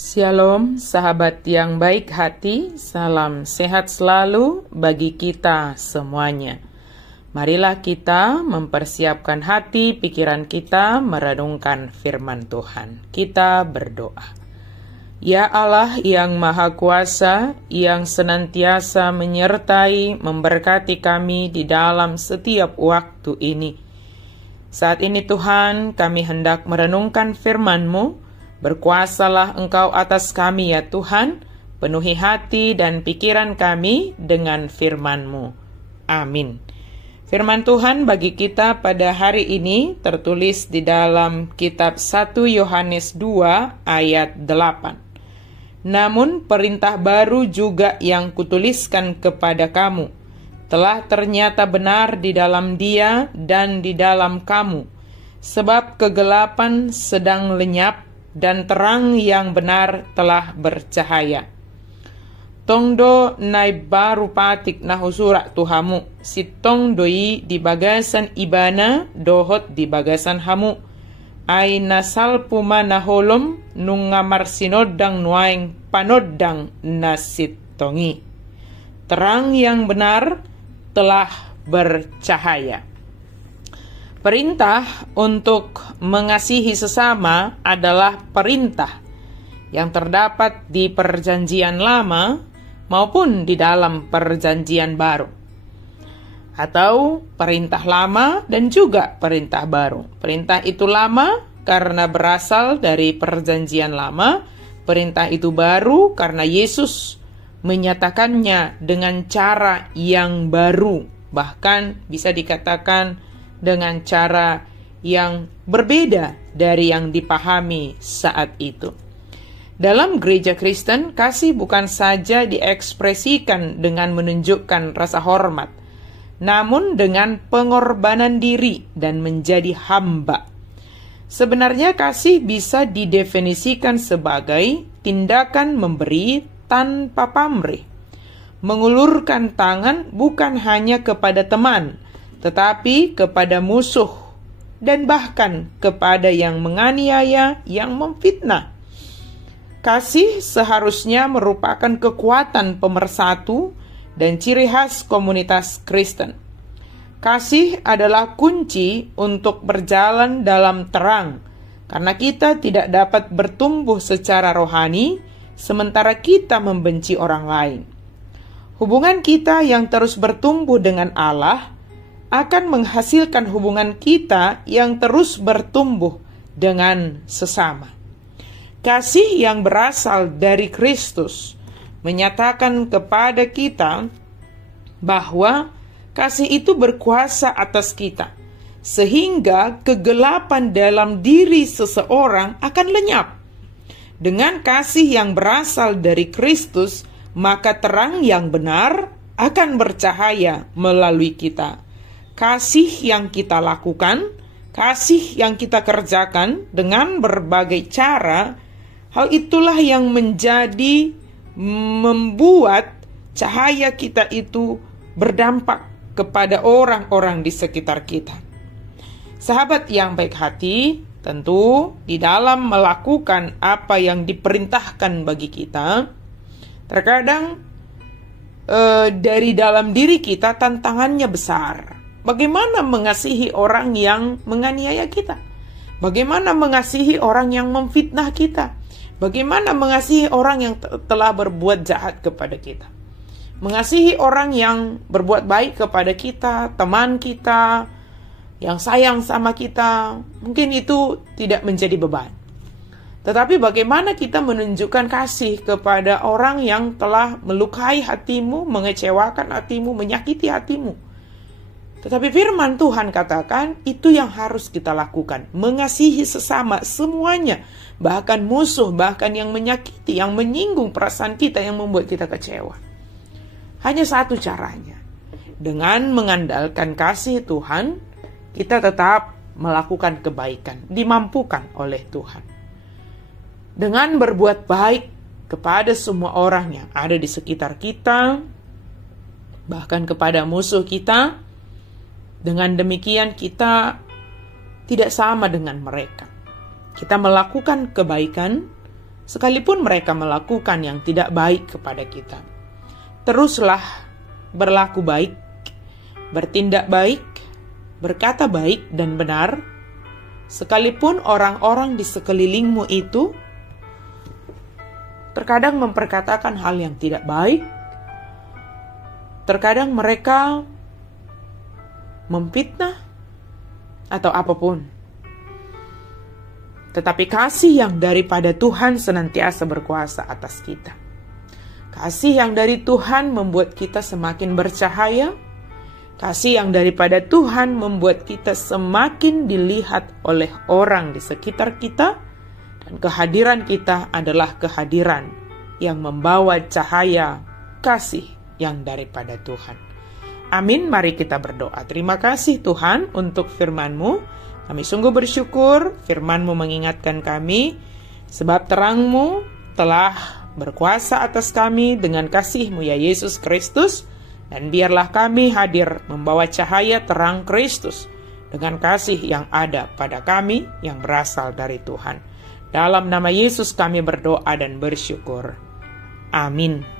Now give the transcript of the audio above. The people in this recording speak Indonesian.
Shalom, sahabat yang baik hati, salam sehat selalu bagi kita semuanya. Marilah kita mempersiapkan hati, pikiran kita, merenungkan firman Tuhan. Kita berdoa. Ya Allah yang Maha Kuasa, yang senantiasa menyertai, memberkati kami di dalam setiap waktu ini. Saat ini Tuhan, kami hendak merenungkan firman-Mu. Berkuasalah Engkau atas kami ya Tuhan, penuhi hati dan pikiran kami dengan firman-Mu. Amin. Firman Tuhan bagi kita pada hari ini tertulis di dalam kitab 1 Yohanes 2 ayat 8. Namun perintah baru juga yang kutuliskan kepada kamu, telah ternyata benar di dalam Dia dan di dalam kamu, sebab kegelapan sedang lenyap, dan terang yang benar telah bercahaya. Tongdo nai baru patik nahusura tuhamu, si tongdoi di bagasan ibana, dohot di bagasan hamu. Ay nasal puma naholom, nungamar sinodang nuaing panodang nasitongi. Terang yang benar telah bercahaya. Perintah untuk mengasihi sesama adalah perintah yang terdapat di Perjanjian Lama maupun di dalam Perjanjian Baru, atau perintah lama dan juga perintah baru. Perintah itu lama karena berasal dari Perjanjian Lama, perintah itu baru karena Yesus menyatakannya dengan cara yang baru, bahkan bisa dikatakan dengan cara yang berbeda dari yang dipahami saat itu. Dalam gereja Kristen, kasih bukan saja diekspresikan dengan menunjukkan rasa hormat, namun dengan pengorbanan diri dan menjadi hamba. Sebenarnya kasih bisa didefinisikan sebagai tindakan memberi tanpa pamrih, mengulurkan tangan bukan hanya kepada teman, tetapi kepada musuh, dan bahkan kepada yang menganiaya, yang memfitnah. Kasih seharusnya merupakan kekuatan pemersatu dan ciri khas komunitas Kristen. Kasih adalah kunci untuk berjalan dalam terang, karena kita tidak dapat bertumbuh secara rohani sementara kita membenci orang lain. Hubungan kita yang terus bertumbuh dengan Allah akan menghasilkan hubungan kita yang terus bertumbuh dengan sesama. Kasih yang berasal dari Kristus menyatakan kepada kita bahwa kasih itu berkuasa atas kita, sehingga kegelapan dalam diri seseorang akan lenyap. Dengan kasih yang berasal dari Kristus, maka terang yang benar akan bercahaya melalui kita. Kasih yang kita lakukan, kasih yang kita kerjakan dengan berbagai cara, hal itulah yang membuat cahaya kita itu berdampak kepada orang-orang di sekitar kita. Sahabat yang baik hati, tentu di dalam melakukan apa yang diperintahkan bagi kita, terkadang dari dalam diri kita tantangannya besar. Bagaimana mengasihi orang yang menganiaya kita? Bagaimana mengasihi orang yang memfitnah kita? Bagaimana mengasihi orang yang telah berbuat jahat kepada kita? Mengasihi orang yang berbuat baik kepada kita, teman kita, yang sayang sama kita, mungkin itu tidak menjadi beban. Tetapi bagaimana kita menunjukkan kasih kepada orang yang telah melukai hatimu, mengecewakan hatimu, menyakiti hatimu? Tetapi firman Tuhan katakan, itu yang harus kita lakukan. Mengasihi sesama semuanya. Bahkan musuh, bahkan yang menyakiti, yang menyinggung perasaan kita, yang membuat kita kecewa. Hanya satu caranya. Dengan mengandalkan kasih Tuhan, kita tetap melakukan kebaikan. Dimampukan oleh Tuhan. Dengan berbuat baik kepada semua orang yang ada di sekitar kita, bahkan kepada musuh kita, dengan demikian kita tidak sama dengan mereka. Kita melakukan kebaikan sekalipun mereka melakukan yang tidak baik kepada kita. Teruslah berlaku baik, bertindak baik, berkata baik dan benar, sekalipun orang-orang di sekelilingmu itu terkadang memperkatakan hal yang tidak baik, terkadang mereka memfitnah atau apapun. Tetapi kasih yang daripada Tuhan senantiasa berkuasa atas kita. Kasih yang dari Tuhan membuat kita semakin bercahaya. Kasih yang daripada Tuhan membuat kita semakin dilihat oleh orang di sekitar kita. Dan kehadiran kita adalah kehadiran yang membawa cahaya kasih yang daripada Tuhan. Amin, mari kita berdoa. Terima kasih Tuhan untuk firman-Mu. Kami sungguh bersyukur firman-Mu mengingatkan kami, sebab terang-Mu telah berkuasa atas kami dengan kasih-Mu ya Yesus Kristus, dan biarlah kami hadir membawa cahaya terang Kristus dengan kasih yang ada pada kami yang berasal dari Tuhan. Dalam nama Yesus kami berdoa dan bersyukur. Amin.